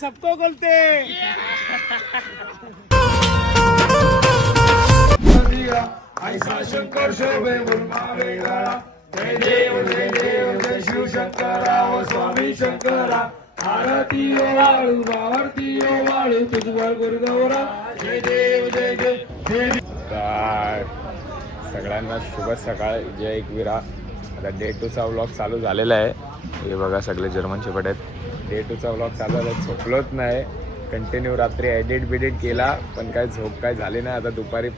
सबको बोलते ऐसा शंकर शोभे मुरमावेला जय देव जय शिव शंकरा ओ स्वामी शंकरा आरती ओ वाळू आरती ओ वाळू तुझवर गुरुगौरा जय देव जय जय सगळ्यांना शुभ सकाळ. जय एकविरा. आता डे 2चा व्लॉग चालू झालेला आहे. हे बघा सगळे जर्मन शेपर्ड आहेत. डे 2चा व्लॉग चालू झाला. झोपलोच नाही. कंटिन्यू रात्री एडिट केला पण काय झोप काय झाली नाही. आता दुपारी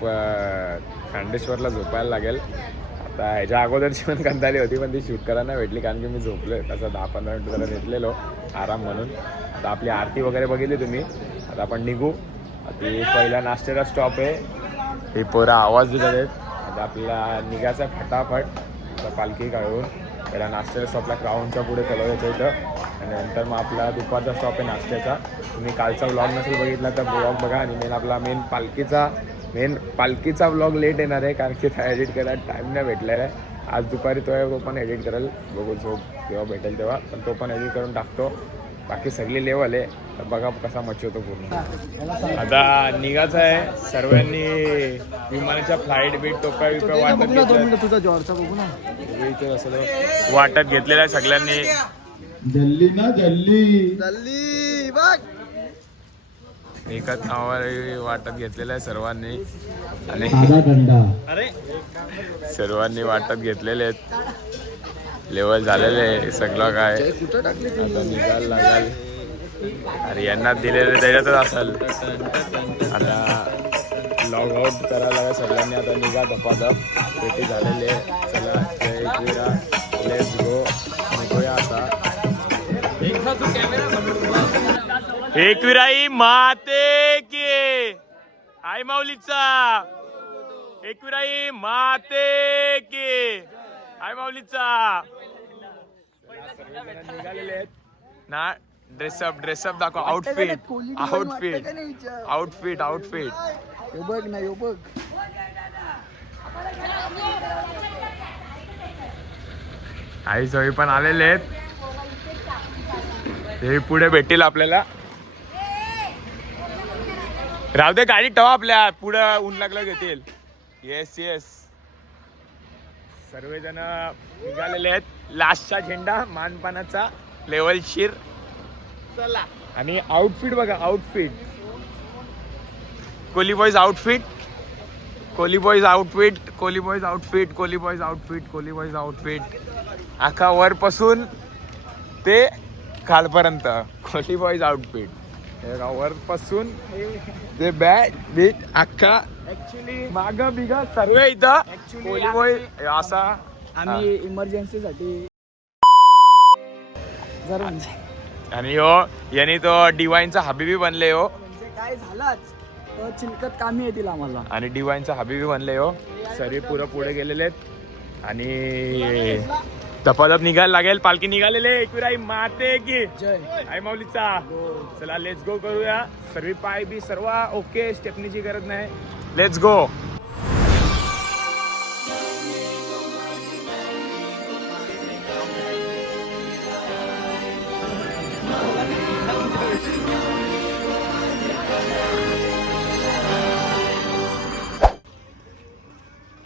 खांडेश्वरला झोपायला लागेल. आता ह्याच्या अगोदरची पण कंटाळी होती पण ती शूट करायला नाही भेटली कारण की मी झोपलो. तसं 10-15 मिनिटं जरा घेतलेलो आराम म्हणून. आता आपली आरती वगैरे बघितली तुम्ही. आता आपण निघू. ती पहिला नाश्त्याचा स्टॉप आहे. हे पोरं आवाज देत आहेत. आता आपल्याला निघायचा फटाफट. आता पालखी काढून पहिला नाश्त्याच्या स्टॉपला क्राऊनच्या पुढे कलवायचं इथं आणि नंतर मग आपला दुपारचा स्टॉप आहे नाश्त्याचा. तुम्ही कालचा व्लॉग नसेल बघितला तर व्लॉग बघा. आणि आपला मेन पालखीचा व्लॉग लेट येणार आहे कारण की एडिट करायला टाईम नाही भेटला आहे. आज दुपारी तो पण एडिट करेल. बघू झोप जेव्हा भेटेल तेव्हा पण तो पण एडिट करून टाकतो. बाकी सगळी लेवल आहे तर बघा कसा मच्छवतो पूर्ण. आता निघायचं आहे. सर्वांनी विमानाच्या फ्लाईट बीट टोप्या बिप्या वाटत घेतलेला आहे सगळ्यांनी. जल्ली ना जल्ली बघ एकाच नावावर वाटत घेतलेलं आहे सर्वांनी आणि सर्वांनी वाटत घेतलेले आहेत. लेवल झालेले आहे सगळं काय. आता निघायला लागेल. अरे यांना दिलेलं त्याच्यातच असेल. आता लॉग आउट करायला लागेल सगळ्यांनी. आता निघा धपाधप. पेटी झालेली आहे. चला जय एकविरा. Let's go. निघूया आता. एकविराई माते की आई माऊलीचा. एकविराई माते की आई माऊलीचा. निघालेले आहेत ना. ड्रेसअप दाखव. आउटफिट बघ ना यो बघ. आई सगळी पण आलेले आहेत. हे पुढे भेटतील आपल्याला. राहू दे गाडी ठेवा आपल्या पुढे. ऊन लागलं घेतील. येस सर्वजण निघालेले आहेत. लास्टचा झेंडा मानपानाचा लेवल शिर. चला. आणि आउटफिट बघा. आउटफिट कोली बॉयज आउटफिट अख्खा वरपासून ते खालपर्यंत कोली बॉयज आउटफिट. वरपासून ते बॅट बीट अख्खा ऍक्च्युली माग बिगा सर्व इथं कोली बॉय असा. आम्ही इमर्जन्सीसाठी आणि यांनी तो डिवाइनचा हबीबी बनले हो. म्हणजे काय झालंच तर चिलकत कामी येतील आम्हाला. आणि डिवाइनचा हबीबी बनले हो. सर्व पुढे गेलेले आहेत आणि धपाधप निघायला लागेल. पालखी निघालेले. एकविराई माते की जय. आई माऊलीचा. चला लेट्स गो करूया. सर्व पाय बी सर्व ओके. स्टेपनीची गरज नाही. Let's go.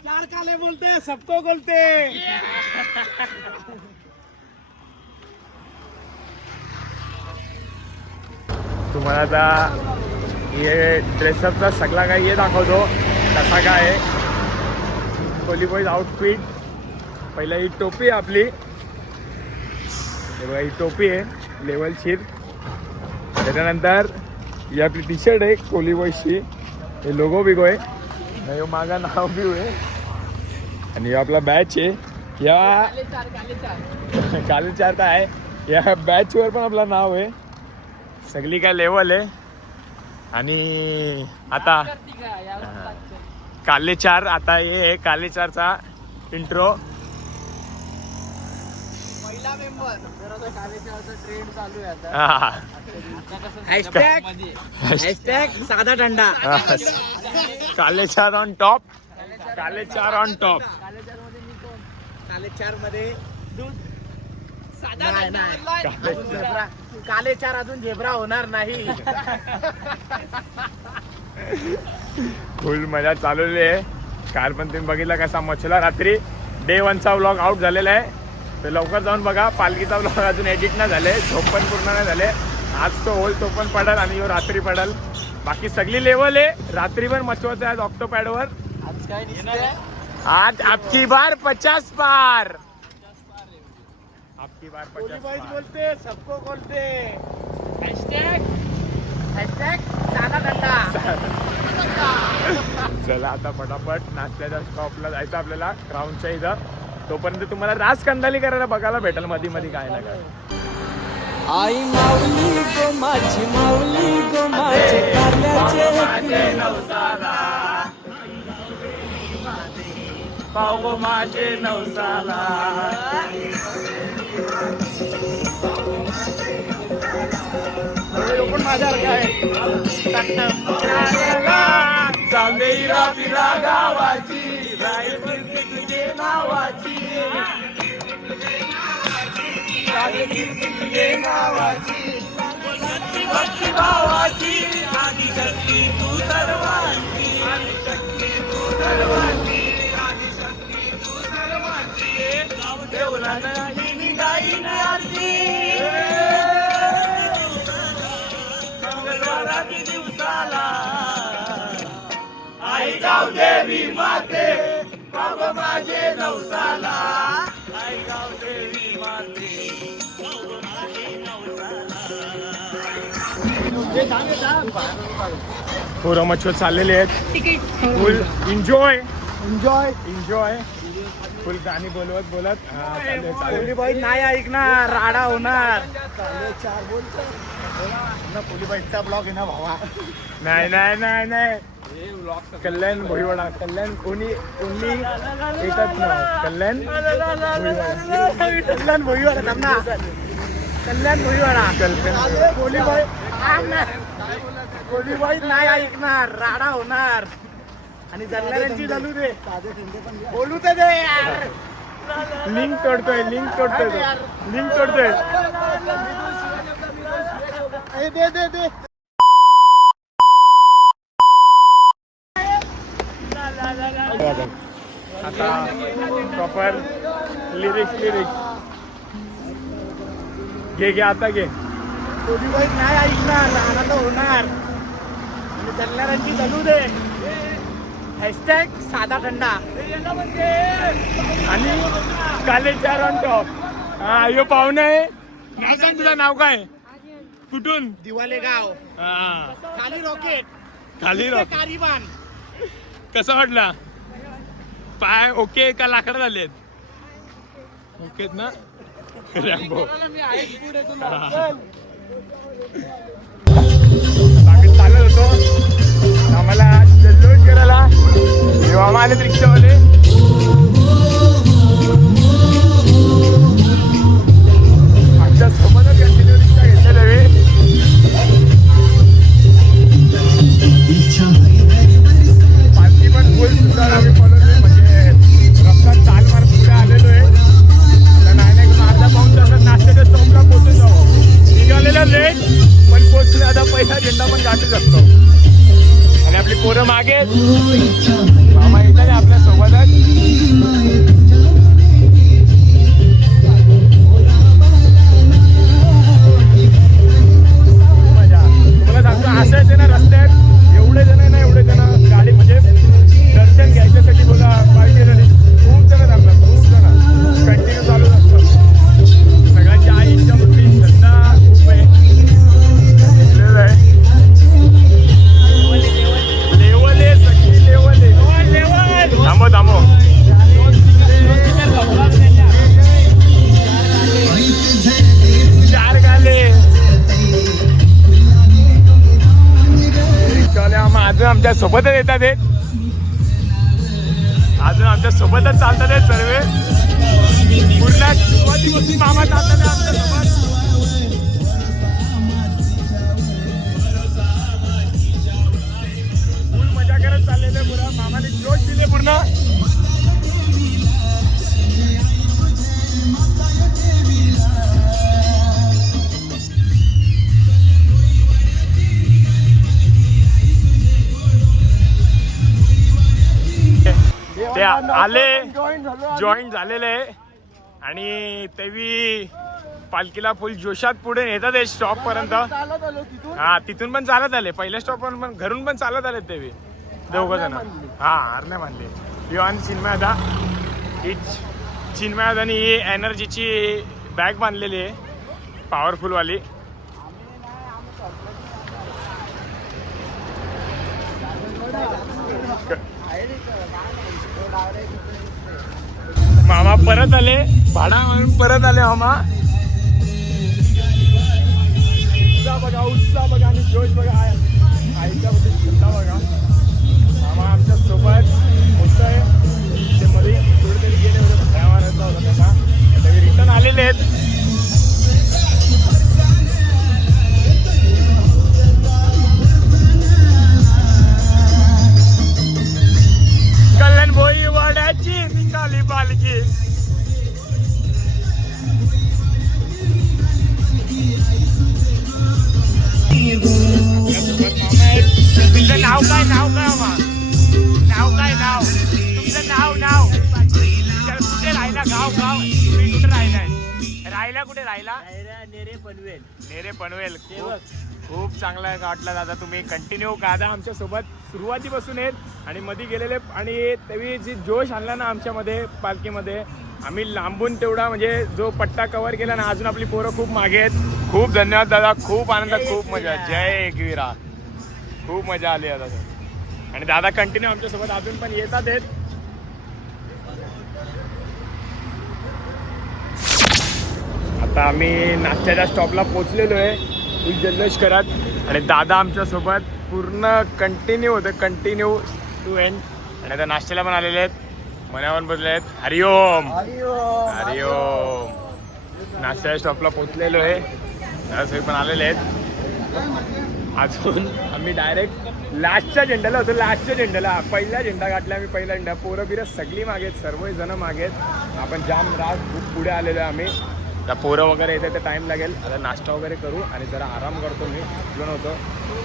चार काले बोलते सबको बोलते. तुम्हाला आता हे ड्रेसअपचा सगळा काही हे दाखवतो कसा काय आहे. कोली बॉयज आउटफिट. पहिला ही टोपी आहे आपली. हे बघा ही टोपी आहे लेवल शिर. त्याच्यानंतर ही आपली टी शर्ट आहे कोली बॉयजची. हे लोगो बिगो आहे. हे माझा नाव बी आहे. आणि आपला बॅच आहे. या काले चार तर आहे. या बॅचवर पण आपलं नाव आहे. सगळी काय लेवल आहे. आणि आता काले चार. आता हे काले चारचा इंट्रो. पहिला मेंबर ट्रेंड चालू आहे हॅशटॅग साधा थंडा. काले चार ऑन टॉप. काले चार ऑन टॉप. काले चार मध्ये दूध नाही नाही अजून झेब्रा काले 4 अजून झेब्रा होणार नाही. फुल मजा चालवली आहे. काल पण तुम्ही बघितला कसा मच्छला रात्री डे 1चा व्लॉग आउट झालेला आहे. तर लवकर जाऊन बघा. पालखीचा व्लॉग अजून एडिट नाही झाले, झोप पण पूर्ण नाही झाले. आज तो होल तो पण पडल आणि यो रात्री पडल. बाकी सगळी लेवल आहे. रात्री पण मच्छवाचं आहे ऑक्टोपॅडवर. आज काय निघतंय? आज आपकी बार 50 पार. आपकी बार 50 कोहली पार. बोलते सबको बोलते हॅशटॅग ताना दंडा. चला आता पटापट नाश्त्याच्या स्टॉपला जायचं आपल्याला ग्राउंडच्या इथं. तोपर्यंत तुम्हाला रास कंदाली करायला बघायला भेटेल मध्ये मध्ये काय ना काय. आई माऊली गो माझी माऊली गो माझे कारल्याचे पाव गो माझे नवसाला. पण माझ्या चांदेरा बिरा गावाची राय फिरते तुझे नावाची. तुझे नावाची भक्ती भावाची आदिशक्ती तू सर्वांची. आदिशक्ती तू सर्वांची. आदिशक्ती तू सर्वांची. देवला नाही निघाईन आरती मंगळवाराच्या दिवसाला. आई गाव देवी माते बाबा माझे नवसाला. आई गाव देवी माते पोरं मच्छर चाललेले आहेत. फुल एन्जॉय एन्जॉय फुल गाणी बोलवत बोलत. कोहली बाई नाही ऐकणार, राडा होणार. कोहलीबाईचा ब्लॉग आहे ना भावा. नाही नाही नाही नाही. कल्याण भोईवाडा. कल्याण कोणी एकच नाव कल्याण कल्याण भोईवाडा थांब ना. कल्याण भोईवाडा. कोहलीबाई कोहलीबाई नाही ऐकणार, राडा होणार. आणि जल्लाऱ्यांची चालू दे, बोलू ते दे यार. लिंक तोडतोय लिंक तोडतोय लिंक तोडतोय. दे दे दे. आता प्रॉपर लिरिक्स घे आता घे. कोहलीबाई नाही ऐकणार, राडा तर होणार. आणि जल्लाऱ्यांची चालू दे. हॅशटॅग साधा थंडा. आणि काले 4 ऑन टॉप. हा यो पाहुणा आहे. नाव सांग तुझं नाव काय? कुठून? दिवाले गाव. हा खाली रॉकेट. खाली राह. कारीबान. कसं वाटला? पाय ओके का लाकडं झालेत? ओकेत ना. रॅम्बो. बाकी चालत होतो आम्हाला जल्लोष करायला. तेव्हा आले रिक्षावाले. आमच्या सोबतच कंटिन्यू रिक्षा घेतलेले. पालखी पण फुल सुद्धा आम्ही पळवली. म्हणजे रस्ता चाल मार पुढे आलेलो आहे. आता नाही अर्धा पाऊण तासात नाश्त्याच्या स्टॉपला पोहोचून जाऊ. निघालेला लेट पण पोहोचले. आता पहिला झेंडा पण गाठू शकतो. आणि आपली पोरं मागे मामा येतात आपल्या सोबतच. मजा. तुम्हाला सांगतो असं येते ना रस्त्यात एवढे जण ना एवढे जण गाडी म्हणजे दर्शन घ्यायच्यासाठी बोला पाहिजे. खूप जण थांबतात. खूप जण कंटिन्यू चालू असतात. सगळ्यांची आई इच्छा होती. श्रद्धा खूप आहे. लेवल आहे सगळी लेवल आहे. थांबो थांबो. चार गाले अजून आमच्या सोबतच येतात. अजून आमच्या सोबतच चालतात सर्व. पूर्ण सुरुवातीपासून मामा चालतात आमच्या सोबत. फुल मजा करत चाललेले. पूर्ण मामाने जोश दिले पूर्ण. ते आले जॉईंट झालेले आहे आणि तेवी पालखीला फुल जोशात पुढे नेतात आहे स्टॉप पर्यंत. हा तिथून पण चालत आले, पहिल्या स्टॉप पण घरून पण चालत आले तेवी दोघ जण. हा आरण्या बांधले पिवान चिन्मय आता ही चिन्मय आणि ही एनर्जीची बॅग बांधलेली आहे पॉवरफुल वाली. मामा परत आले, भाडा म्हणून परत आले मामा. उत्साह बघा आणि जोश बघा, आईच्या बघा. मामा आमच्या सोबत होतंय ते मध्ये कुठेतरी गेले होते, भया मारायचा होता त्यांना, ते रिटर्न आलेले आहेत. कल्याण भोई वाड्याची निघाली पालखी. तुमचं नाव काय मामा? नाव तुमचं नाव कुठे राहिला? गाव तुम्ही कुठे राहिला कुठे राहिला? नेरे पनवेल. खूप चांगला वाटला दादा, तुम्ही कंटिन्यू दादा आमच्या सोबत सुरुवातीपासून आहेत आणि मध्ये गेलेले आणि तेवी जी जोश आणला ना आमच्यामध्ये पालखीमध्ये, आम्ही लांबून तेवढा म्हणजे जो पट्टा कव्हर केला ना, अजून आपली पोरं खूप मागे आहेत. खूप धन्यवाद दादा, खूप आनंद, खूप मजा. जय एकविरा, खूप मजा आली दादा. आणि दादा कंटिन्यू आमच्यासोबत अजून पण येतात आहेत. आता आम्ही नाश्त्याच्या स्टॉपला पोचलेलो आहे फुल जल्लोष करत आणि दादा आमच्यासोबत पूर्ण कंटिन्यू होतं, कंटिन्यू टू एंड. आणि आता नाश्त्याला पण आलेले आहेत, मनावर बसले आहेत. हरिओम हरिओम. नाश्त्याच्या स्टॉपला पोचलेलो आहे, दादा पण आलेले आहेत. अजून आम्ही डायरेक्ट लास्टच्या झेंड्याला होतो, लास्टच्या झेंड्याला पहिला झेंडा गाठला आम्ही, पहिला झेंडा. पोरं बिरं सगळी मागेत, सर्व जण मागेत. आपण जाम रात खूप पुढे आलेलो आहे आम्ही. आता पोरं वगैरे येते तर टाईम लागेल. आता नाश्ता वगैरे करू आणि जरा आराम करतो, मी उठलो नव्हतो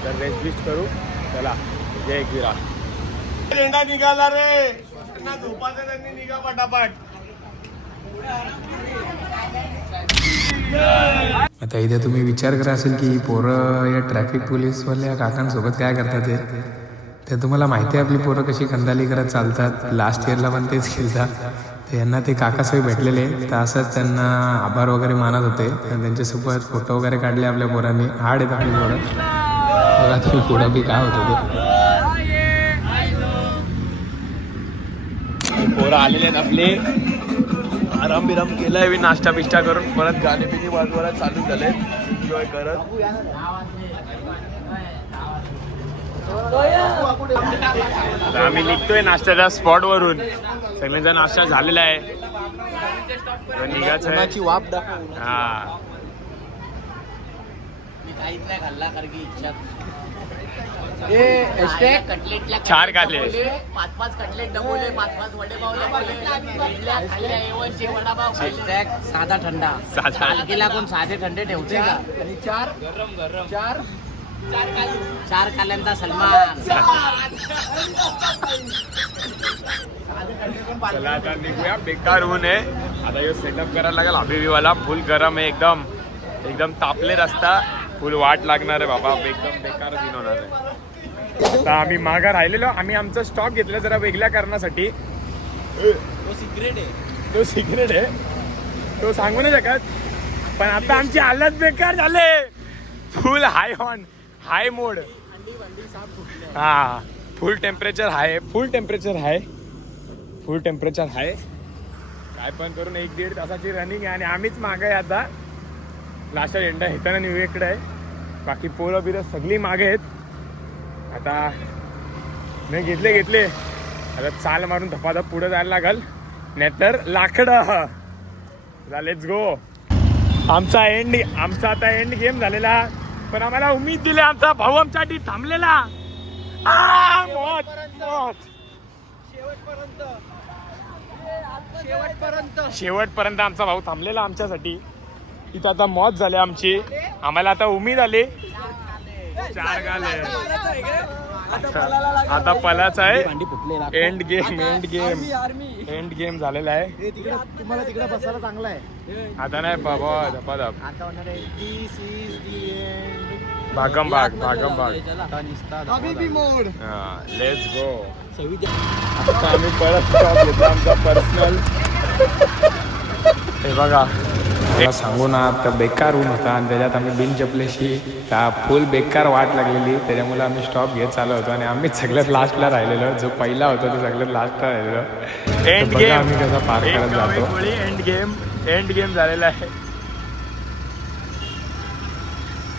तर रेस्ट बिस्ट करू. चला जय एकविरा. झेंडा निघाला रे, त्यांना झोपायचं, त्यांनी निघा पटापट. आता इथे तुम्ही विचार करा असेल की पोरं या ट्रॅफिक पोलीसवाल्या काकांसोबत काय करतात ते तुम्हाला माहिती आहे. आपली पोरं कशी खंदाली करत चालतात. लास्ट इयरला पण तेच खेळतात. तर यांना ते काकासोबत भेटलेले, तर असंच त्यांना आभार वगैरे मानत होते. त्यांच्यासोबत फोटो वगैरे काढले आपल्या पोरांनी. हाड आहेत आपली पोरं बघा तुम्ही, पुढं बी काय होतं ते. पोरं आलेले आहेत आपले, आराम बिराम केलाय, मी नाश्ता बिष्टा करून परत गाणे बिणी वाजवायला चालू झाले एन्जॉय करत. आता आम्ही निघतोय नाश्त्याच्या स्पॉट वरून. सगळ्यांचा नाश्ता झालेला आहे, निघायचं आहे. वाप हा कटलेटला 4 खाल्ले, 5 कटलेट डबोले, 5 वडेपाव वडापाव. साधा थंडा. पालखीला कोण साधे थंडे ठेवते का? आणि 4 गरम 4 खाल्ल्यांचा सलमान. चला आता निघूया, बेकार ऊन आहे. आता हे सेटअप करायला लागेल. हबीबीवाला फुल गरम आहे, एकदम एकदम तापले रस्ता, फुल वाट लागणार आहे बाबा, एकदम बेकार सीन होणार आहे. आता आम्ही मागा राहिलेलो, आम्ही आमचा स्टॉप घेतला जरा वेगळ्या कारणासाठी. तो सिक्रेट आहे, तो सांगू नाही शकत. पण आता आमची हालत बेकार झाले, फुल हाय मोड. हा फुल टेम्परेचर हाय, काय पण करून 1-1.5 तासाची रनिंग आहे आणि आम्हीच मागे आहे. आता लास्ट झेंडा हेताना न्यू इकडे आहे, बाकी पोरं बिरं सगळी मागे आहेत. आता मी घेतले आता चाल मारून धपाधप पुढे जायला लागल, नाहीतर लाकडं. Let's go. आमचा आता एंड गेम झालेला, पण आम्हाला उमेद दिली. आमचा भाऊ आमच्यासाठी थांबलेला. शेवटपर्यंत आमचा भाऊ थांबलेला आमच्यासाठी. इथं आता मौत झाली आमची, आम्हाला आता उमेद आली. 4 गाले आता पलाच आहे. भांडी फुटले एंड गेम एंड गेम झालेला आहे. तुम्हाला तिकडे बसायला चांगलं आहे. आता नाही बाबा धपाधप. आता होणार आहे दिस इज दी एंड. भागम भाग मोड. Let's go. आता आम्ही परत स्टॉप घेतो आमचा पर्सनल. हे बघा मला सांगू ना तर बेकार ऊन होता आणि त्याच्यात आम्ही बिन चपलेशी फुल बेकार वाट लागलेली. त्याच्यामुळे आम्ही स्टॉप घेत चालू होतो आणि आम्ही सगळ्यात लास्टला राहिलेलो. जो पहिला होता तो सगळ्यात लास्टला राहिलेलो. एंड बघा गेम आम्ही कसा पार करत जातो. एंड गेम झालेला आहे.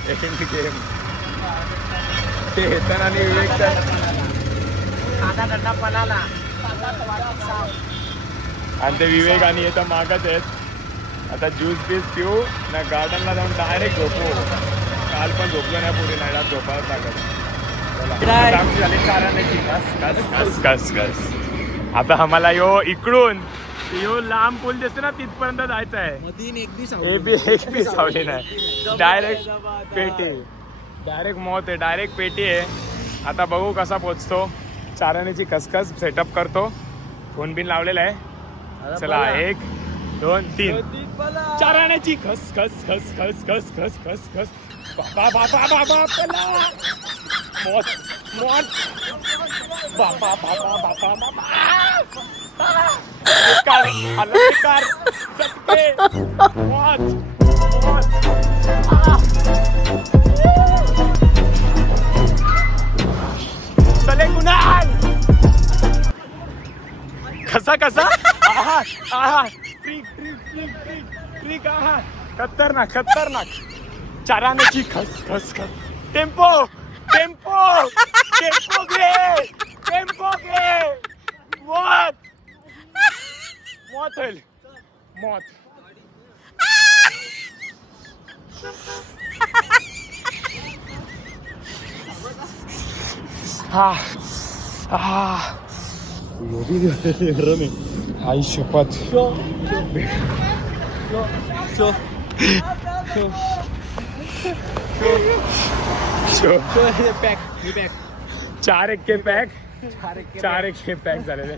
एंड गेम ते हेतन आणि विवेक तर साधा धंदा पळाला. आणि ते विवेक आणि हे तर मागच आहेत. आता ज्यूस बीस पिऊ ना गार्डनला जाऊन डायरेक्ट झोपू. काल पण झोपलो नाही पुढे नाही झोपायला लागत. आमची झाली चाराण्याची कस. आता आम्हाला इकडून लांब पूल दिसतो ना तिथपर्यंत जायचं आहे. एक बी सावली नाही. डायरेक्ट पेटी डायरेक्ट मौत आहे. डायरेक्ट पेटी आहे. आता बघू कसा पोचतो. चाराण्याची कसकस सेटअप करतो. फोन बिन लावलेला आहे. चला 1 2 3 चाराण्याची खस खस खस खस खस खस खस खस. बाबा बाबा बाबा पला मौत मौत. बाबा बाबा बाबा बाबा कार आला कार सटके मौत मौत. चले कुणाल कसा कसा. आहा आहा trick trick trick trick trick. आहा खतरनाक खतरनाक. चाराण्याची खस खस खस. टेम्पो टेम्पो टेम्पो घे टेम्पो घे. मौत मौत होईल मौत. हा हा आई शपथ. चार एक के पॅक झालेले.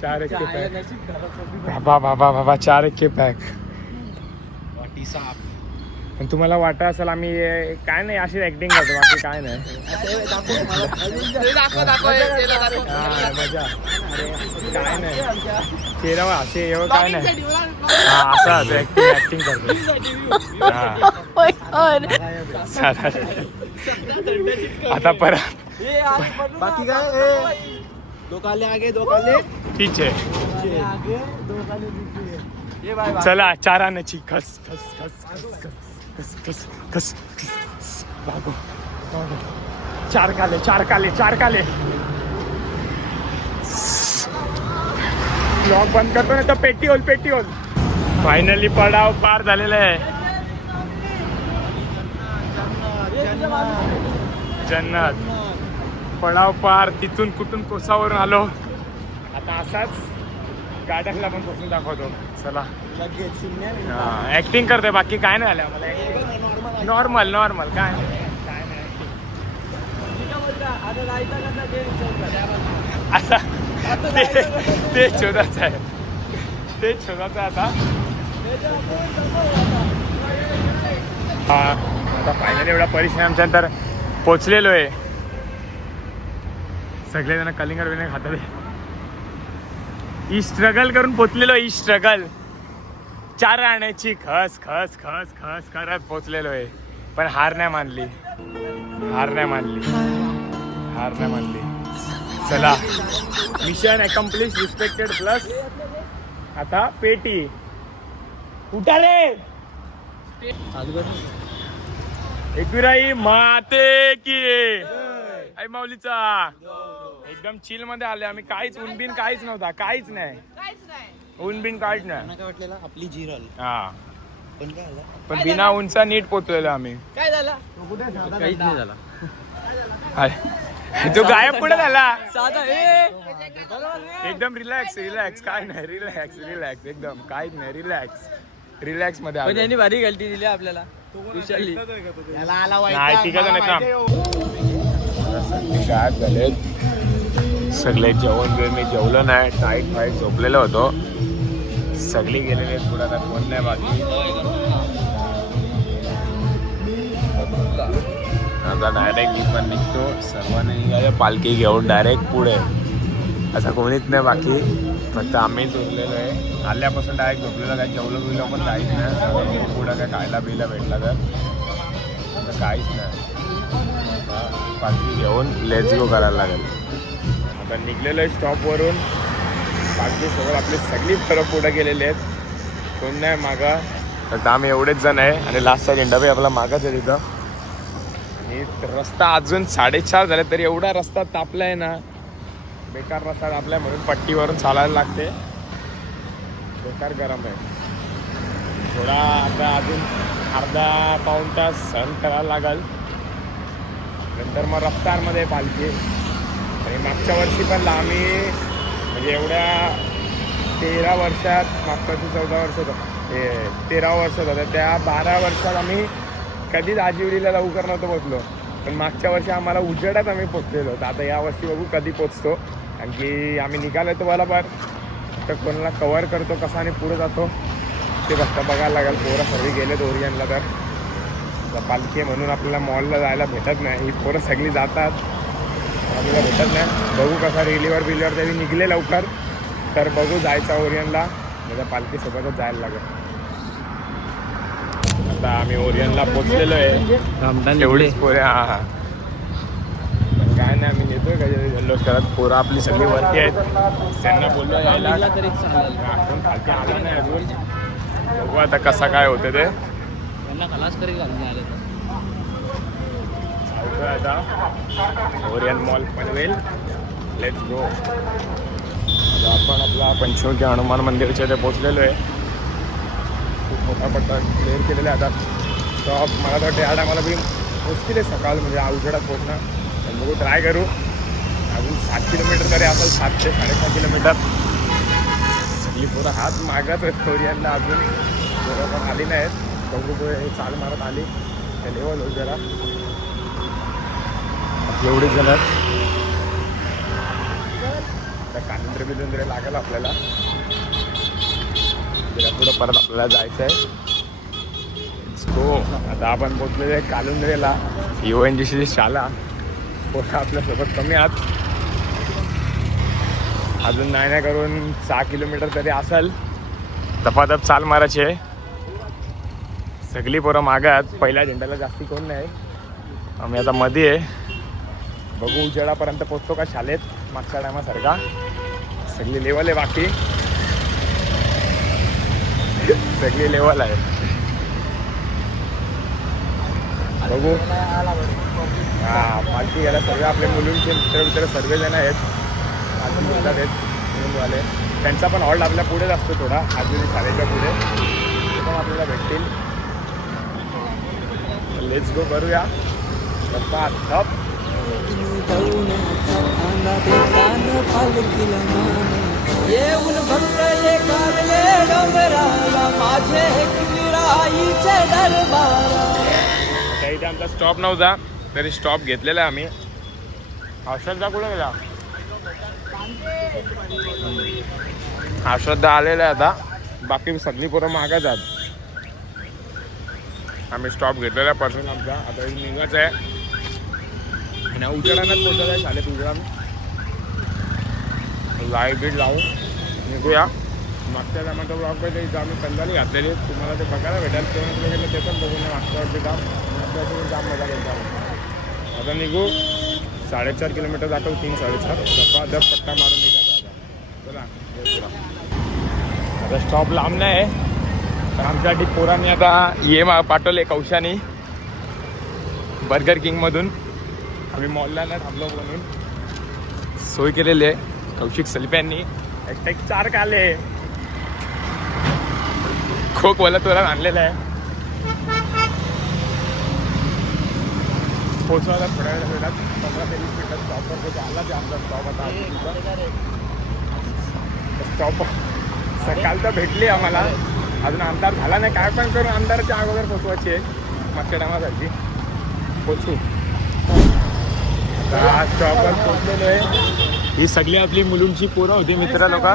4 एक के पॅक. बाबा 4 एक के पॅक. पण तुम्हाला वाटत असेल आम्ही काय नाही अशी ऍक्टिंग करतो बाकी काय नाही. मजा काय नाही केलं असे एवढं काय नाही. हा असं ऍक्टिंग करतो. आता परत बाकी काय दो काले आगे दो काले पीछे. चला चाराण्याची खस खस खस खस खस खस खस खस. भागो भागो. 4 काले. ब्लॉग बंद करतो ना तर पेटी होल. फायनली पडाव पार झालेला आहे. जन्नत पडाव पार. तिथून कुठून कोसावरून आलो. आता असाच गार्डनला पण पोचून दाखवतो. चला ऍक्टिंग करतोय बाकी काय नाही आलं आम्हाला. नॉर्मल काय नाही. आता ते शोधायचं आहे आता. आता फायनली एवढा परिश्रमाच्या नंतर पोचलेलो आहे. सगळेजण कलिंगड विलिंगड खातात. ही स्ट्रगल करून पोचलेलो. ही स्ट्रगल चाराण्याची खस खस खस खस करत पोचलेलो आहे. पण हार नाही मानली. चला मिशन अकम्प्लिश रिस्पेक्टेड प्लस. आता पेटी उठा रे. एकविराई माते की आई माऊलीचा. एकदम चिल मध्ये आले आम्ही. काहीच ऊनबिन काहीच नव्हता. काहीच नाही ऊनबिन काहीच नाही. वाटलेला आपली जिरल. हा पण काय झालं. पण बिना उंचा नीट पोचलेलो आम्ही. काय झालं काहीच नाही झाला. तो गायब कुठे झाला. साधा एकदम रिलॅक्स काय नाही. रिलॅक्स एकदम काहीच नाही. रिलॅक्स मध्ये आलो. त्यांनी भारी गलती दिली आपल्याला. नाही तिघ जण आहेत ना. सगळे गायब झालेत. सगळे जेवण बिवण मी जेवलो नाही, टाईट फाईट झोपलेलो होतो. सगळी गेलेले आहेत पुढे, आता कोण नाही बाकी. आता डायरेक्ट मी पण निघतो, सर्वांनी निघाले पालखी घेऊन डायरेक्ट पुढे. असं कोणीच नाही बाकी, फक्त आम्हीच उरलेलो आहे. आल्यापासून डायरेक्ट झोपलेलं, काय जेवलं बिवलं पण काहीच नाही. पुढं काय खायला बियला भेटला तर काहीच नाही. पालखी घेऊन लेट्स गो करायला लागेल. आता निघलेलो आहे स्टॉपवरून. पालखीसोबत आपली सगळी फरक पुढे गेलेली आहेत, कोण नाही मागा. तर आम्ही एवढेच जण आहे आणि लास्टचा झेंडा बी आपला मागाच आहे तिथं. आणि रस्ता अजून 4:30 झाले तरी एवढा रस्ता तापला आहे ना, बेकार रस्ता तापला आहे. म्हणून पट्टीवरून चालायला लागते, बेकार गरम आहे. थोडा आता अजून अर्धा पाऊण तास सहन करायला लागेल, नंतर मग रफ्तारमध्ये पालखी. आणि मागच्या वर्षी पण आम्ही म्हणजे एवढ्या 13 वर्षात, मागच्या वर्षी 14 वर्षात, 13 वर्षात होतं, त्या 12 वर्षात आम्ही कधीच आजिवलीला लवकर नव्हतो पोचलो. पण मागच्या वर्षी आम्हाला उजेडात आम्ही पोचलेलो होतो. आता यावर्षी बघू कधी पोचतो, कारण की आम्ही निघालो तो बरोबर. तर कोणाला कवर करतो कसा आणि पुढे जातो ते फक्त बघायला लागेल. पोरं सर्व गेलेत ओरियनला, तर पालखी म्हणून आपल्याला मॉलला जायला भेटत नाही. ही पोरं सगळी जातात, आपल्याला भेटत नाही. बघू कसा रिलीवर बिलीवर तरी निघले लवकर तर बघू जायचं ओरियनला, म्हणजे पालखीसोबतच जायला लागेल. आता आम्ही ओरियनला पोचलेलो आहे, एवढीच पोरे. हां हां, काय नाही, आम्ही येतोय का जल्लोष करत. पोरं आपली सगळी वरती आहेत, त्यांना बोललो यायला, कोण खालती आला नाही अजून. बघू आता कसा काय होतं ते. आता Orion mall Panvel, let's go. आता आपण आपला पंचमुखी हनुमान मंदिरच्या इथे पोचलेलो आहे. खूप मोठा पट्टा क्लिअर केलेला आहे. आता स्टॉप मला तर वाटतं या टायमाला बी पोचतील आहे सकाळ, म्हणजे अवघडात पोचणं. पण बघू, ट्राय करू. अजून 7 किलोमीटर तरी असेल, 7 ते 7.5 किलोमीटर. सगळी पोरं हात मागत आहेत ओरियनला, अजून पोरं पण आली नाहीत. बघू हे चाल मारत आली त्या लेवल जरा एवढीच जण आहेत. त्या कालिंद्रे बिलिंद्रे लागेल आपल्याला, पुढं परत आपल्याला जायचं आहे. हो, आता आपण पोचलेले आहे कालुंद्रेला. UNGC शाळा. पोरं आपल्यासोबत कमी आहात, अजून नाही करून 6 किलोमीटर तरी असेल. दफादफ चाल मारायची आहे. सगळी पोरं मागं आहेत, पहिल्या झेंड्याला जास्ती कोण नाही. आम्ही आता मध्ये आहे, बघू उजेडापर्यंत पोचतो का शाळेत मागच्या टायमासारखा. सगळी लेवल आहे, बाकी सगळी लेवल आहे. बघू. हां, पालखी गेला. सर्व आपले मुलींचे मित्र सर्वजण आहेत, अजून बोलतात आहेत मुलींवाले. त्यांचा पण हॉल्ट आपल्या पुढेच असतो थोडा, अजून शाळेच्या पुढे, ते पण आपल्याला भेटतील. लेट्स गो करूया गप्पा थप. येऊन भक्त एकारले डोंगराला माझे विराईचे दरबारा. त्या इथे आमचा स्टॉप नव्हता तरी स्टॉप घेतलेला आहे आम्ही. औषधा कुठे गेला? औषधा आलेला आहे आता, बाकी सगळी पोरं मागच आहेत. आम्ही स्टॉप घेतलेला पर्सन आमचा. आता निघायचं आहे आणि उजेडानंच पोचायचं आहे शाळेत. उजेडा लाईट बीट लावून निघूया. मागच्या टायमाचा ब्लॉग पाहिजे इथं आम्ही कंदाली घातलेली, तुम्हाला ते बघायला भेटाल. तेव्हा गेलं ते पण बघून मागच्या वर्षी जाम मजा करता. आता निघू. 4.5 किलोमीटर जातो, 3-4.5 दप पट्टा मारून निघायचा आता. चला आता स्टॉप लांब नाही आहे, तर आमच्यासाठी पोरांनी आता पाठवले कौशानी बर्गर किंगमधून. आम्ही मॉलला नाही थांबलो म्हणून सोय केलेली आहे. कौशिक सलप्यांनी #4 काले खोकवाला तोरण आणलेला आहे. पोचवायला थोड्या वेळात 15-20 मिनिटात स्टॉपवर तो आला. ते आमचा स्टॉप आता स्टॉप सकाळ तर भेटली आम्हाला, अजून अंधार झाला नाही. काय पण करून अंधाराच्या अगोदर पोचवायची आहे. मागच्या टायमासाठी पोचू. स्टॉपवर पोहोचलेलो आहे. ही सगळी आपली मुलुंडची पोरं होती मित्र लोक.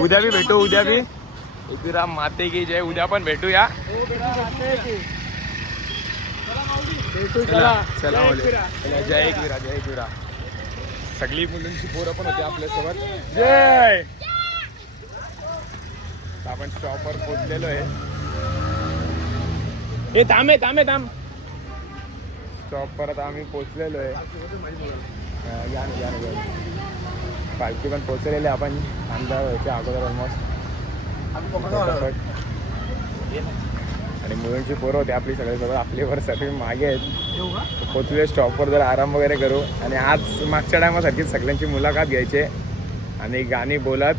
उद्या बी भेटू. उद्या बी एकविरा माते की जय. उद्या पण भेटूया. चला चला जय एकविरा जय एकविरा. सगळी मुलुंडची पोरं पण होती आपल्यासोबत. जय. आपण स्टॉपवर पोहोचलेलो आहे. हे थांब स्टॉप परत आम्ही पोहोचलेलो आहे. पालखी पण पोहोचलेली आपण अंदाज व्हायच्या अगोदर ऑलमोस्ट. आणि मुलांची पोरं होते आपली सगळ्यासोबत. आपलीवर सगळे मागे आहेत. पोहोचले स्टॉपवर जर आराम वगैरे करू. आणि आज मागच्या टायमासारखीच सगळ्यांची मुलाखत घ्यायची आणि गाणी बोलत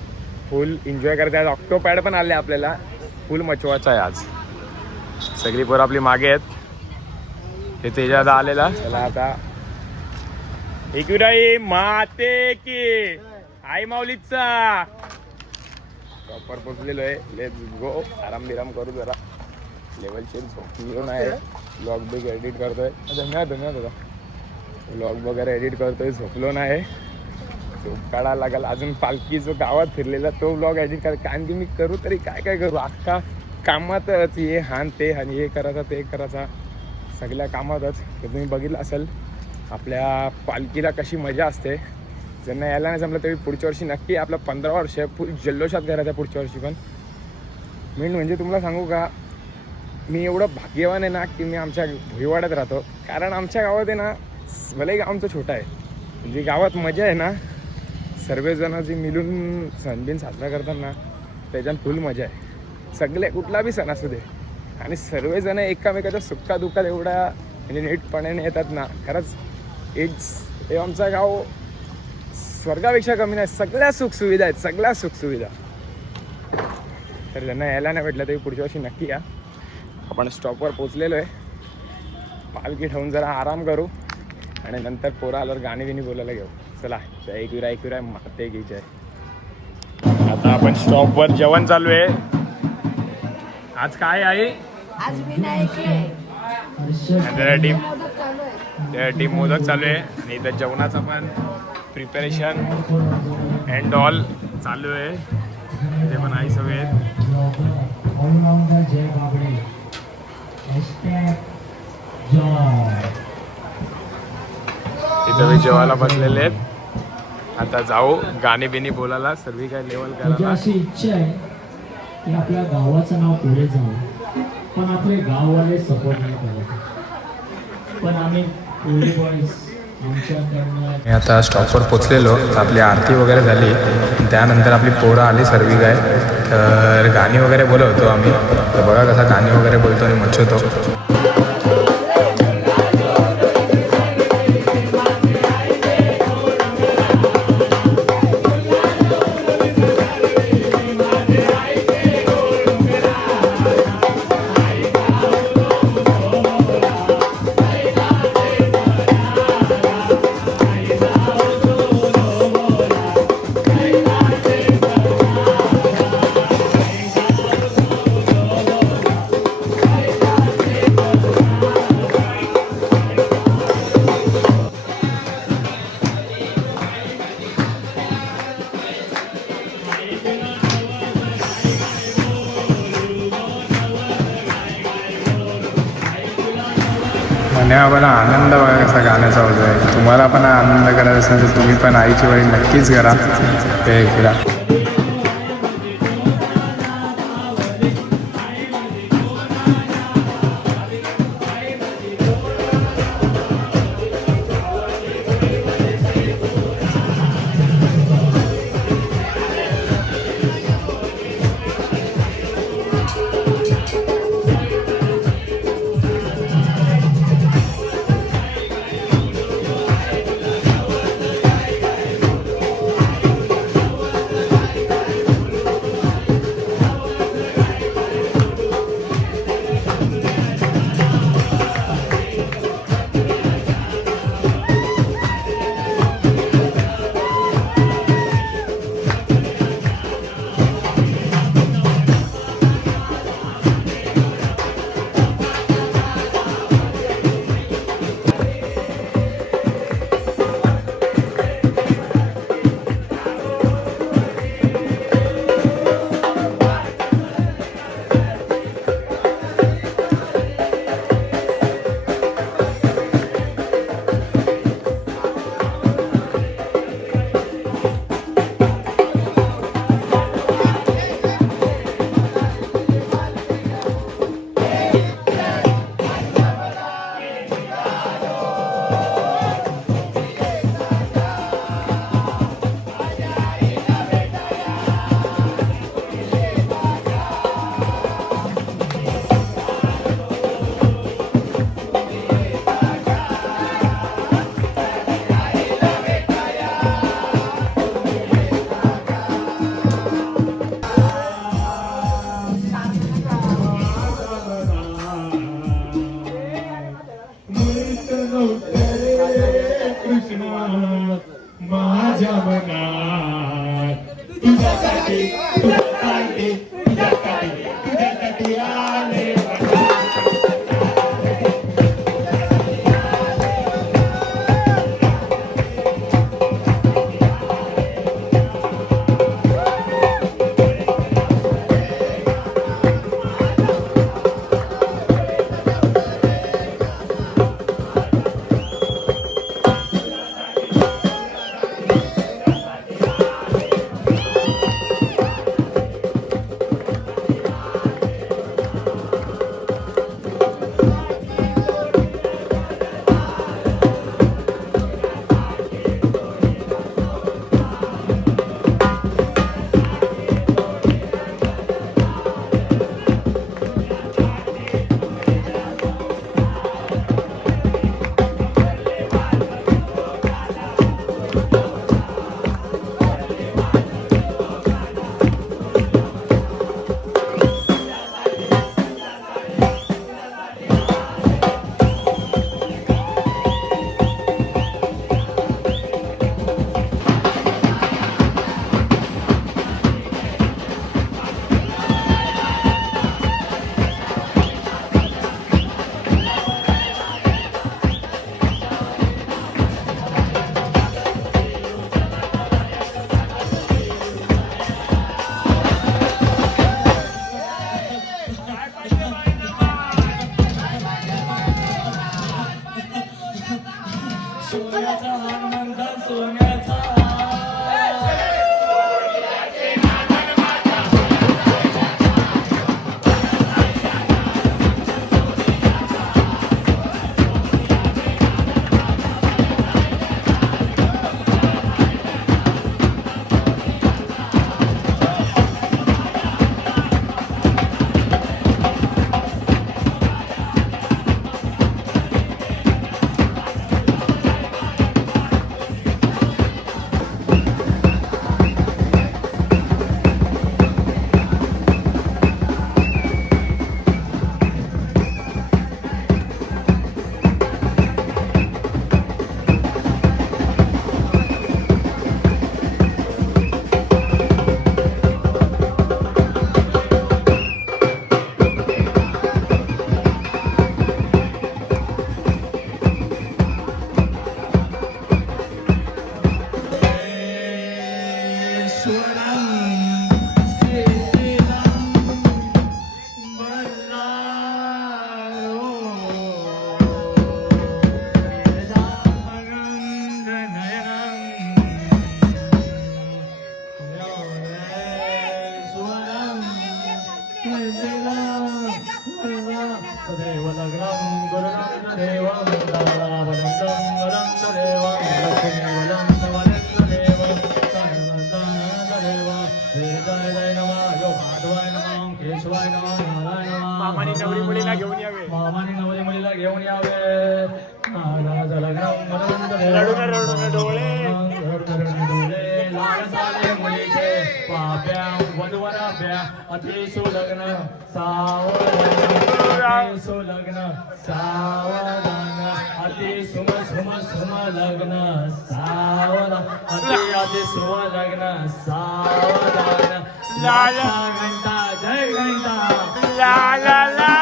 फुल एन्जॉय करते. आज ऑक्टोपॅड पण आले आपल्याला. फुल मचवायचं आहे आज. सगळी पोरं आपली मागे आहेत. हे तेजादा आलेला. चला आता एकविराई माते की आई माऊलीचा प्रॉपर पोचलेलो आहे. Let's go. आराम बिराम करू जरा. लेवलचे झोपलो नाही. ब्लॉग बिग एडिट करतोय. धन्यवाद दादा. ब्लॉग वगैरे एडिट करतोय. झोपलो नाही. झोप काढायला लागेल. अजून पालखी जो गावात फिरलेला तो ब्लॉग एडिट कर. कारण की मी करू तरी काय काय करू. अख्खा कामातच हे हान ते आणि हे करायचा ते करायचा. सगळ्या कामातच. तर तुम्ही बघितलं असेल आपल्या पालखीला कशी मजा असते. ज्यांना यायला नाही जमलं तरी पुढच्या वर्षी नक्की. आपलं 15 वर्ष फुल जल्लोषात करायचं आहे पुढच्या वर्षी पण. मेन म्हणजे तुम्हाला सांगू का, मी एवढं भाग्यवान आहे ना की मी आमच्या भुईवाड्यात राहतो. कारण आमच्या गावात आहे ना, भले गाव आमचं छोटं आहे, जी गावात मजा आहे ना, सर्वजण जी मिळून सणबिन साजरा करतात ना, त्याच्यात फुल मजा आहे. सगळे कुठला बी सण असू दे आणि सर्वजण एकामेकाच्या सुखदुःखात एवढा म्हणजे नीटपणाने येतात ना. खरंच हे आमचं गाव स्वर्गापेक्षा कमी नाही. सगळ्या सुखसुविधा आहेत. सगळ्या सुखसुविधा. तर ज्यांना यायला नाही भेटलं तरी पुढच्या वर्षी नक्की या. आपण स्टॉपवर पोचलेलो आहे. पालखी ठेवून जरा आराम करू आणि नंतर पोरं आल्यावर गाणी बिणी बोलायला घेऊ. चला जय एकविरा माते की जय. आता आपण स्टॉपवर जेवण चालू आहे. आज काय आहे? आज विनायक आहे. टीम मोदक चालू आहे. आणि इथं जेवणाचं पण प्रिपरेशन अँड ऑल चालू आहे. ते पण आई सगळे आहेत. इथं मी जेवायला बसलेले आहेत. आता जाऊ गाणी बिनी बोलायला. सर्व काय लेवल करायला. अशी इच्छा आहे की आपल्या गावाचं नाव पुढे जावं, पण आपले गाववाले सपोर्ट नाही करत. पण आम्ही पोरी बॉईज आमच्याकडनं. मी आता स्टॉपवर पोचलेलो. आपली आरती वगैरे झाली. त्यानंतर आपली पोरं आली सर्व काय. तर गाणी वगैरे बोलवतो आम्ही. तर बघा कसा गाणी वगैरे बोलतो आणि मच्छतो. म्हणे आम्हाला आनंद बघा कसा गाण्याचा होतो आहे. तुम्हाला पण आनंद करायचा असेल तर तुम्ही पण आईची वळी नक्कीच करा. ते ऐकला. कृष्ण माझ्या मनात तुझ्यासाठी तुझ्यासाठी तुझ्यासाठी तुझ्यासाठी आले सोन्याचा हार म्हणतात सोन्याचा सदैव लग्नं गुरुनं देवं वदन्तं वदन्तदेवं लक्ष्मी वदन्तदेवं तन्वन्तदेव जय जय नमः यो माधवाय नमः केशवाय नमः नारायण नमः मामाने नवरी मुलीला घेऊन यावे. मामाने नवरी मुलीला घेऊन यावे नाराज लग्नं वदन्तदेवं रडून डोळे लाल झाले मुलीचे पाप्या वधूवराप्या अति सुलग्न सावधान सुलग्न सावधान अति सुम सुम सुम लग्न सावधान अति सुम लग्न सावधान लाला घंटा जय घंटा ला ला ला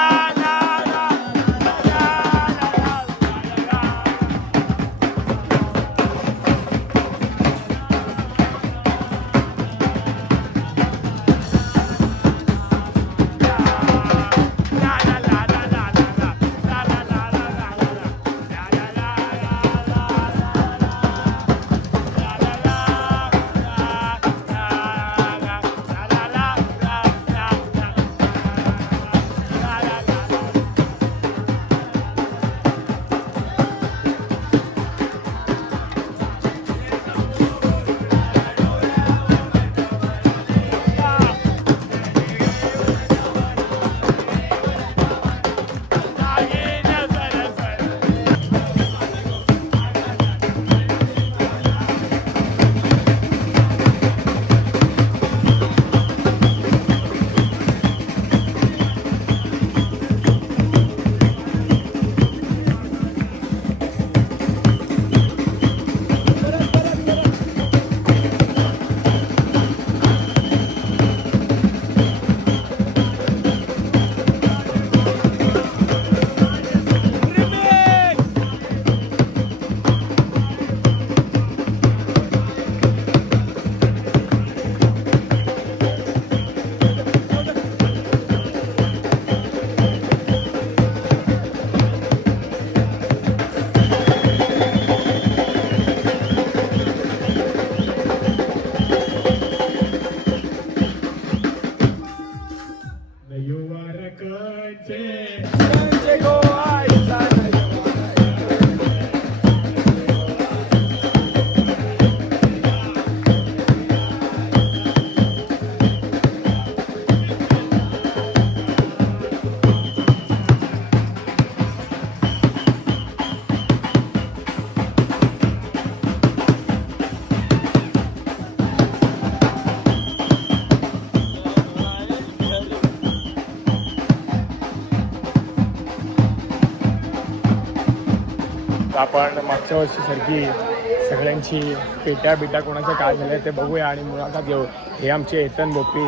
la la आपण मागच्या वर्षीसारखी सगळ्यांची पेट्या बिट्या कोणाचं काय झालं ते बघूया आणि मुलाखत घेऊ. हे आमचे एतन बोपी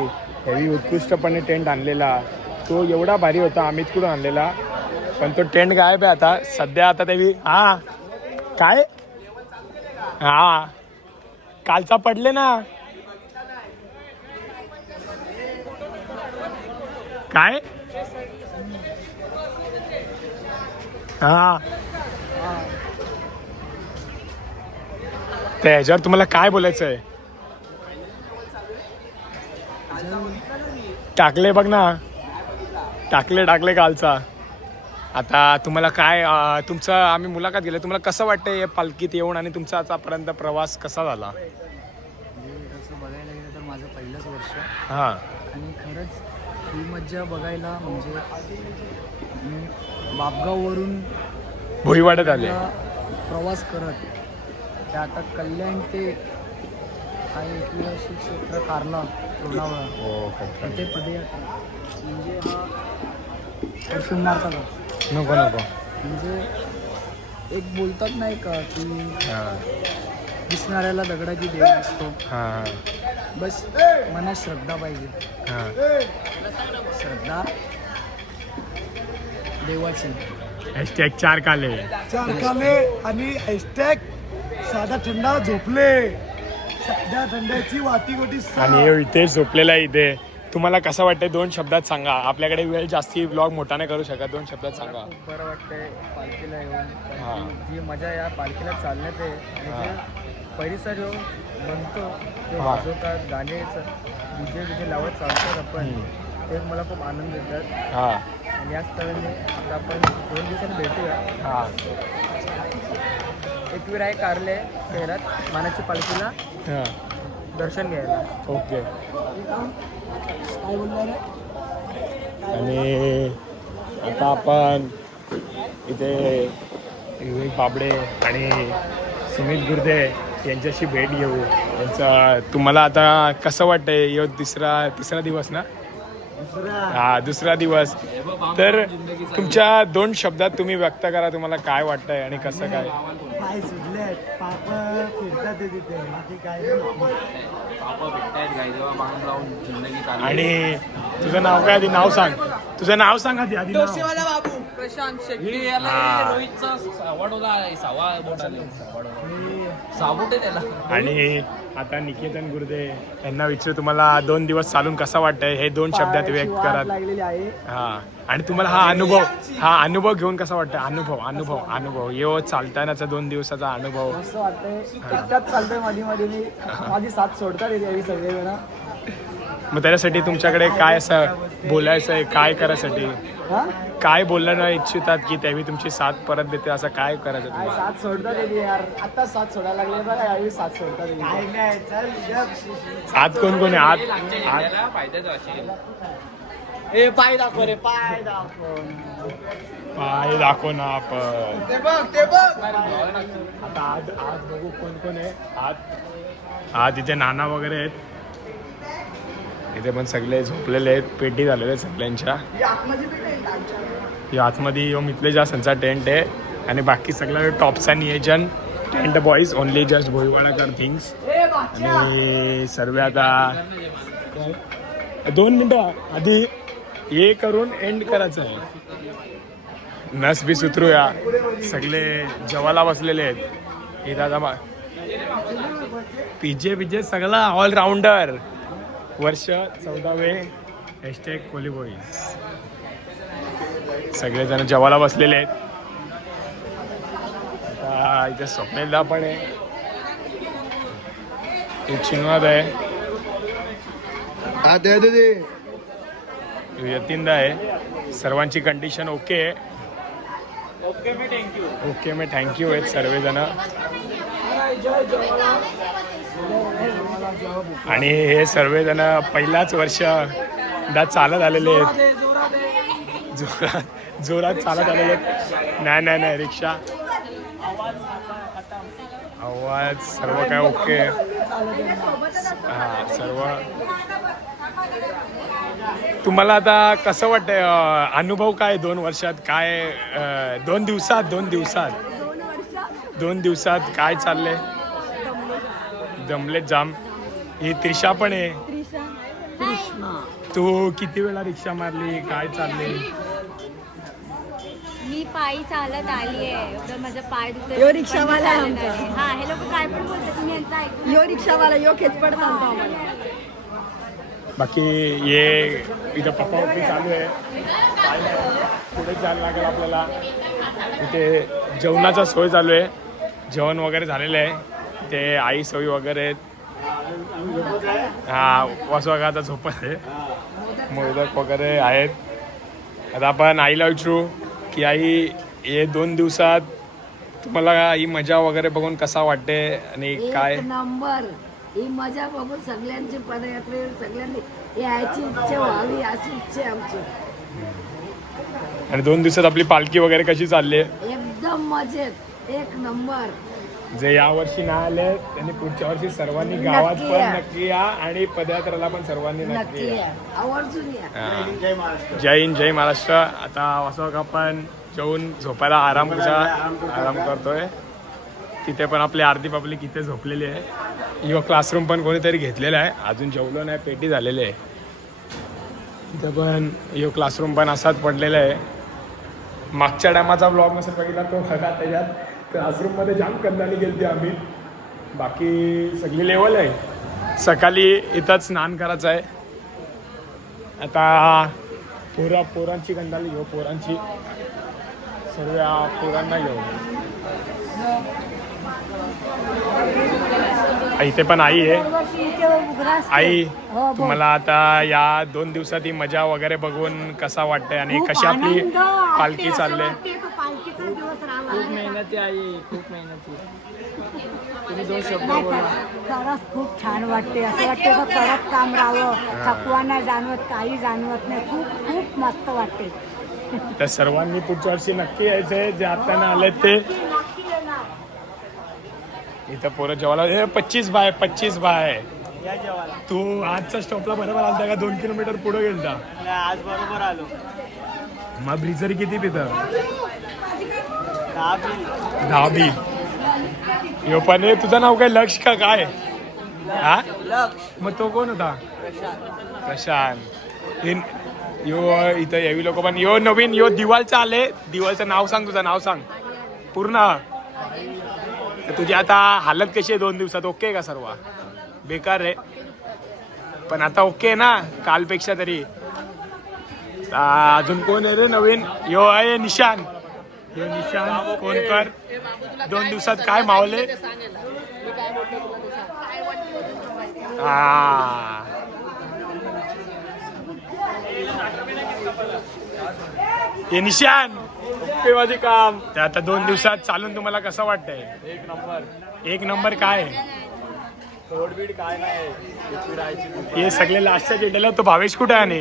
हेवी उत्कृष्टपणे टेंट आणलेला, तो एवढा भारी होता. अमित कुठून आणलेला, पण तो टेंट गायब आहे आता सध्या. आता त्यावी हां काय हां कालचा पडले ना काय हां त्या ह्याच्यावर तुम्हाला काय बोलायचं आहे? टाकले बघ ना, टाकले कालचा. आता तुम्हाला काय तुमचं आम्ही मुलाखत गेले, तुम्हाला कसं वाटतं या पालखीत येऊन आणि तुमचा आतापर्यंत प्रवास कसा झाला? तसं बघायला गेलं तर माझं पहिलंच वर्ष हां आणि खरंच ही मज्जा बघायला म्हणजे मी बापगाववरून भोईवाड्यात आले. प्रवास करत ते आता कल्याण ते काही ऐतिहासिक क्षेत्र कारला लोणावळा हो ते पदयात्रा म्हणजे हा परफ्यूम मारता का नको म्हणजे एक बोलतात नाही का की दिसणाऱ्याला दगडाची देव असतो. हां बस मनात श्रद्धा पाहिजे, हां श्रद्धा देवाची. हॅशटॅग 4 काले आणि हॅशटॅग साधा थंडा झोपले. साध्या थंड्याची वाटी गोटी आणि इथे झोपलेला आहे इथे. तुम्हाला कसं वाटतंय 2 शब्दात सांगा, आपल्याकडे वेळ जास्ती ब्लॉग मोठा नाही करू शकत, 2 शब्दात सांगा. खूप बरं वाटतंय पालखीला येऊन. हां. जी मजा या पालखीला चालण्यात आहे आणि जे परिसर जो बनतो ते हां. वाजवतात गाण्याचं डीजे लावत चालतात आपण, ते मला खूप आनंद देतात. हां आणि याच तऱ्हेने आता आपण 2 दिवसांनी भेटूया. हां एकवीर आहे कारले शहरात मानाची पालखीला हां दर्शन घ्यायला. ओके. काय बोलणार आहे? आणि आता आपण इथे विवेक बाबडे आणि सुमित गुर्दे यांच्याशी भेट घेऊ. यांचा तुम्हाला आता कसं वाटतंय? यो तिसरा दिवस ना? हा दुसरा दिवस. तर तुमच्या 2 शब्दात तुम्ही व्यक्त करा, तुम्हाला काय वाटतंय आणि कसं काय? पाय सुटले, पाप फिरतात ते तिथे, बाकी काय नाही. आणि तुझं नाव काय आधी? नाव सांग, तुझं नाव सांग आधी. बाबू प्रशांत शेट्टी. हा. रोहितचा सावट आहे त्याला. आणि आता निकेतन गुर्दे यांना विचारू, तुम्हाला 2 दिवस चालून कसं वाटतंय? हे 2 शब्दात व्यक्त करा. लागलेली आहे. हा आणि तुम्हाला हा अनुभव घेऊन कसा वाटतं? अनुभव यो चालतानाचा 2 दिवसाचा अनुभव. असं वाटतंय त्यात चालतंय मध्ये मी माझी साथ सोडतात येते सगळे जण. मग त्याच्यासाठी तुमच्याकडे काय असं बोलायचं आहे? काय करायसाठी हा काय बोलणं इच्छितात की त्यावेळी तुमची साथ परत देते, असं काय करायचं काय तुम्हाला? साथ सोडतात येते यार. आता साथ सोडायला लागले बघा, यावेळी साथ सोडतात येते. काय नाही, चल, आत कोण आहे? आत ए पाय दाखव रे, पाय दाखव. पाय दाखव ना आपण. ते बघ आता आत बघू कोण आहे आत इथे नाना वगैरे आहेत. इथे पण सगळे झोपलेले आहेत, पेटी झालेले आहेत सगळ्यांच्या. या आतमध्ये यो मिथले जासांचा टेंट आहे आणि बाकी सगळं टॉपचा नियोजन टेंट बॉईज ओनली जस्ट भोईवाडाकर थिंग्स. आणि सर्व आता 2 मिनटं आधी हे करून एंड करायचं आहे. नस बी सुधरूया, सगळे जेवायला बसलेले आहेत. हे दादा पिजे सगळा ऑलराऊंडर. वर्ष 14वे हॅशटॅग कोली बॉईज. सगळेजण जेवायला बसलेले आहेत. आता इथे स्वप्नेलदा पण आहे, एक चिन्वाद आहे, यतीनदा आहे. सर्वांची कंडिशन ओके आहे. ओके मी थँक्यू आहेत सर्वजण. आणि हे सर्वजण पहिलाच वर्ष चालत आलेले आहेत, जोरात चालत आलेले आहेत. नाही रिक्षा आवाज सर्व काय ओके. हां सर्व. तुम्हाला आता कसं वाटतंय? अनुभव काय 2 वर्षात? काय 2 दिवसात 2 दिवसात काय चाललंय? दमले जाम. ही त्रिशा पण आहे. तू किती वेळा रिक्षा मारली? काय चालले? मी पायी चालत आली आहे. एवढं माझं पाय दुखतोय. यो रिक्षावाला आहे आमचा. हा हे लोक काय पण बोलतात तुम्ही यांचं ऐकून. यो रिक्षावाला यो खेचपड चालतो आम्हाला. बाकी ये इथं पप्पा चालू आहे. काय नाही, पुढे जायला लागेल आपल्याला. इथे जेवणाचा सोय चालू आहे. जेवण वगैरे झालेलं आहे. ते आई सोयी वगैरे आहेत. हा वासवागाचा झोपत आहे. मोदक वगैरे आहेत. आता आपण आईला विचारू की आई हे 2 दिवसात तुम्हाला ही मजा वगैरे बघून कसा वाटते आणि काय? एक नंबर. ही मजा बघून सगळ्यांची पदयात्रेवर सगळ्यांनी यायची इच्छा व्हावी अशी इच्छा आहे आमची. आणि 2 दिवसात आपली पालखी वगैरे कशी चालली आहे? एकदम मजेत. एक नंबर. जे यावर्षी नाही आले त्यांनी पुढच्या वर्षी सर्वांनी गावात नक्की पण या. नक्की या आणि पदयात्रेला पण सर्वांनी नक्की नक्की या. या. आवर्जून या. हा. जय हिंद जय महाराष्ट्र. आता वासवाक आपण जेवून झोपायला आराम करतोय. तिथे पण आपली अर्धी पब्लिक इथे झोपलेली आहे. यो क्लासरूम पण कोणीतरी घेतलेला आहे. अजून जेवलो नाही, पेटी झालेली आहे. तिथे पण यो क्लासरूम पण असाच पडलेला आहे. मागच्या टायमाचा ब्लॉग नसेल बघितला तो बघा. त्याच्यात क्लासरूममध्ये जाम कंदाली गेलती आम्ही. बाकी सगळी लेवल आहे. सकाळी इथंच स्नान करायचं आहे. आता पोरांची कंदाली घेऊ. पोरांची सर्व पोरांना घेऊ. इथे पण आई आहे. आई तुम्हाला आता या 2 दिवसात ही मजा वगैरे बघून कसा वाटतंय आणि कशी आपली पालखी चालले? खूप मेहनती आहे. खूप मेहनती. तुम्ही 2 शब्द बोला. खरंच खूप छान वाटते. असं वाटते का करत काम राहावं. थकवा नाही जाणवत, काही जाणवत नाही. खूप खूप मस्त वाटते. तर सर्वांनी पुढच्या वर्षी नक्की यायचंय. जे आता ना आले ते इथं पोरं जेवायला. 25 बाय. तू आजच्या स्टॉपला बरोबर आलता का? 2 किलोमीटर पुढे गेलता? आज बरोबर आलो. मग ब्रिजर किती पितं? 10 बी. यो पण हे तुझं नाव काय लक्ष का काय? हा मग तो कोण होता? प्रशांत. यो इथं यावी लोक पण. यो नवीन यो दिवाळचं आले. दिवाळचं नाव सांग. तुझं नाव सांग पूर्ण. तुझी आता हालत कशी आहे 2 दिवसात? ओके का? सर्व बेकार आहे पण आता ओके आहे ना कालपेक्षा तरी? अजून कोण आहे रे नवीन? यो आहे निशान. यो निशान कोणकर. 2 दिवसात काय मावले? हा हे निशान माझे काम. ते आता 2 दिवसात चालून तुम्हाला कसं वाटतंय? एक नंबर. काय तोडबीड काय नाही. हे सगळे लास्टच्या डेटला तो भावेश कुठे आहे?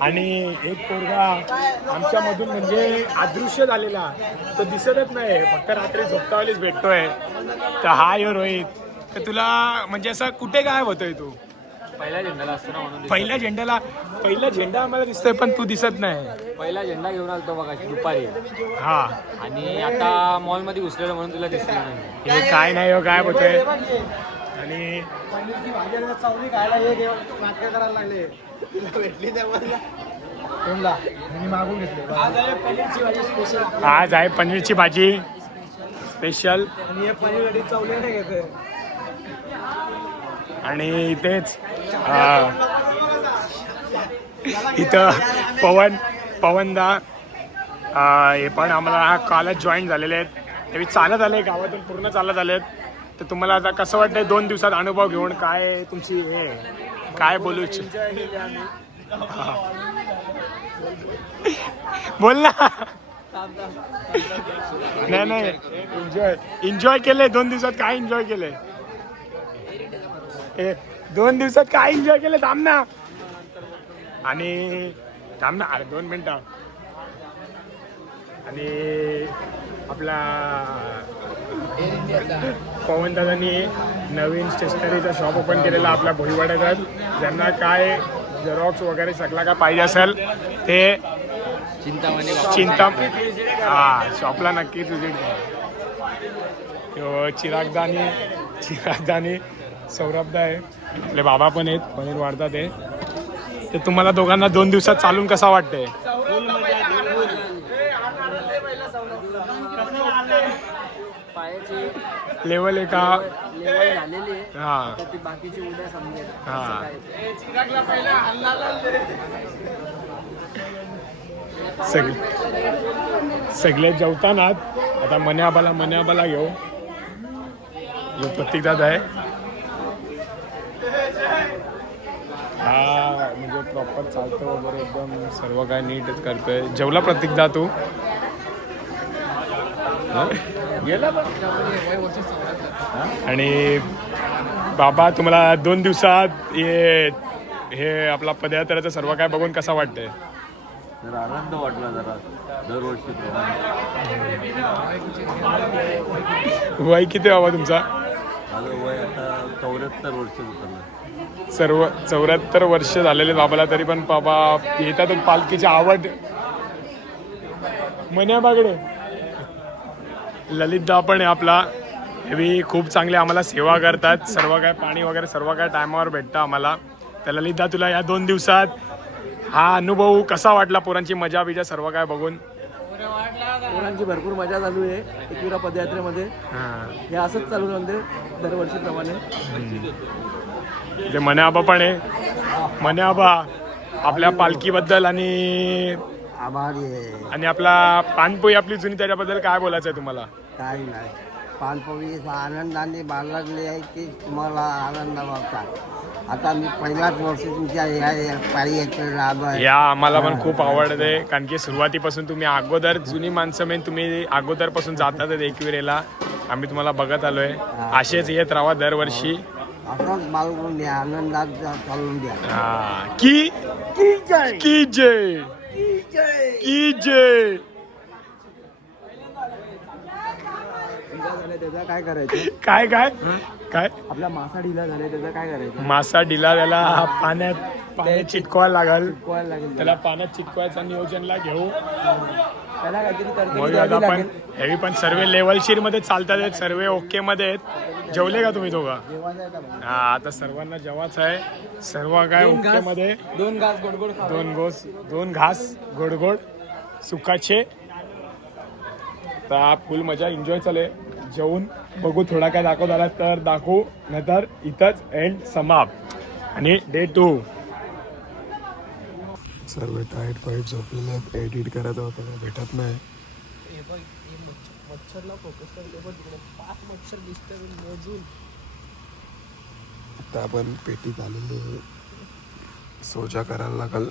आणि एक पोरगा आमच्या मधून म्हणजे अदृश्य झालेला तो दिसतच नाही. फक्त रात्री झोपतावालीच भेटतोय. तर हा यो रोहित. तर तुला म्हणजे असं कुठे काय होतोय तू? पहिल्या झेंडाला असतो ना म्हणून. पहिला झेंडा आम्हाला दिसतोय पण तू दिसत नाही. पहिला झेंडा घेऊन आलतो बघा दुपारी. हा आणि आता मॉलमध्ये घुसलेलो म्हणून तुला दिसलं नाही. हे काय नाही हो काय होतंय. आणि चवली खायला हे नाटक करायला लागले. भेटली तेव्हा मागून घेतले. आज आहे पनीरची भाजी स्पेशल. आज आहे पनीरची भाजी स्पेशल. आणि हे पनीर चवले नाही घेते. आणि इथेच इथं पवनदा हे पण आम्हाला कालच जॉईन झालेले आहेत. ते चालत आले गावातून पूर्ण चालत आलेत. तर तुम्हाला आता कसं वाटतंय 2 दिवसात अनुभव घेऊन? काय तुमची हे काय बोलू बोल ना. नाही एन्जॉय केले 2 दिवसात. काय एन्जॉय केले? 2 दिवसात काय एन्जॉय केले? थांब ना. आणि थांब ना. अरे 2 मिनिटं. आणि आपला पवन दादांनी नवीन स्टेशनरीचा शॉप ओपन केलेला आपल्या भोईवाड्यात. ज्यांना काय झेरॉक्स वगैरे सगळा काय पाहिजे असेल ते चिंता हा शॉपला नक्कीच विजिट करा. चिरागदानी सौरभदा आहे, आपले बाबा पण आहेत, पनीर वाढतात आहे. ते तुम्हाला दोघांना 2 दिवसात चालून कसा वाटतंय? लेवल आहे का? लेवल झालेली आहे, हा तर ती बाकीची उद्या समजेल. हा सगळे जेवताना आता मन्याबाला घेऊ. जो प्रतीक दादा आहे हा म्हणजे प्रॉपर चालतो वगैरे, एकदम सर्व काय नीटच करतोय. जेवला प्रतीक दा तू? गेला आणि बाबा तुम्हाला 2 दिवसात हे आपला पदयात्रेचं सर्व काय बघून कसं वाटतंय? जरा आनंद वाटला जरा दरवर्षी. वय किती बाबा तुमचा? माझं वय आता 74 वर्ष होतं. सर्व 74 वर्ष झालेले बाबाला, तरी पण बाबा येतात पालखीची आवड. मन्याबाकडे ललितदा पण आहे आपला, हे बी खूप चांगले आम्हाला सेवा करतात. सर्व काय पाणी वगैरे सर्व काय टायमावर भेटतं आम्हाला. तर ललितदा तुला या 2 दिवसात हा अनुभव कसा वाटला? पोरांची मजा बिजा सर्व काय बघून? पोरांची भरपूर मजा चालू आहे एकविरा पदयात्रेमध्ये. हे असंच चालू राहते दरवर्षीप्रमाणे. जे मने आबा पण आहे, मने आबा आपल्या पालखीबद्दल आभारी आहे. आणि आपला पानपोई आपली जुनी त्याच्याबद्दल काय बोलायचं आहे तुम्हाला? काही नाही, पानपोळीचा आनंदाने बाळगले आहे की तुम्हाला आनंद वाटतात. आता मी पहिल्याच वर्षी तुमच्या या पायी या आम्हाला पण खूप आवडते, कारण की सुरुवातीपासून तुम्ही अगोदर जुनी माणसं मेन तुम्ही अगोदरपासून जातात एकविरेला. आम्ही तुम्हाला बघत आलोय. असेच येत राहा दरवर्षी. असंच बाळगून द्या, आनंदात चालून द्या. की जय की जय की जय. त्याचा काय करायचं? काय काय काय आपला मासा ढिला झालाय, त्याचा काय करायचं? मासा ढिला त्याला पाण्यात चिटकवायला लागल. त्याला पाण्यात चिटकवायचा नियोजनला घेऊ. त्याला काहीतरी मग आता पण हेवी पण सर्व लेवलशीर मध्ये चालतात आहेत, सर्व ओके मध्ये आहेत. जेवले का तुम्ही दोघं? हा आता सर्वांना जेवाच आहे. सर्व काय ओके मध्ये. 2 घास गोडगोड 2 घास गोडगोड सुखाचे. तर फुल मजा एन्जॉय चालू. जेवून बघू थोडा काय दाखवत आला तर दाखवू, नाहीतर इथंच एंड समाप्त. आणि डे 2 सर्व टाईट फाईट झोपलेले आहेत. एडिट करायचं होतं भेटत नाही. मच्छरला फोकस करतो पण 5 मच्छर दिसतं मोजून. आता आपण पेटीत आलेले सोजा करायला लागल.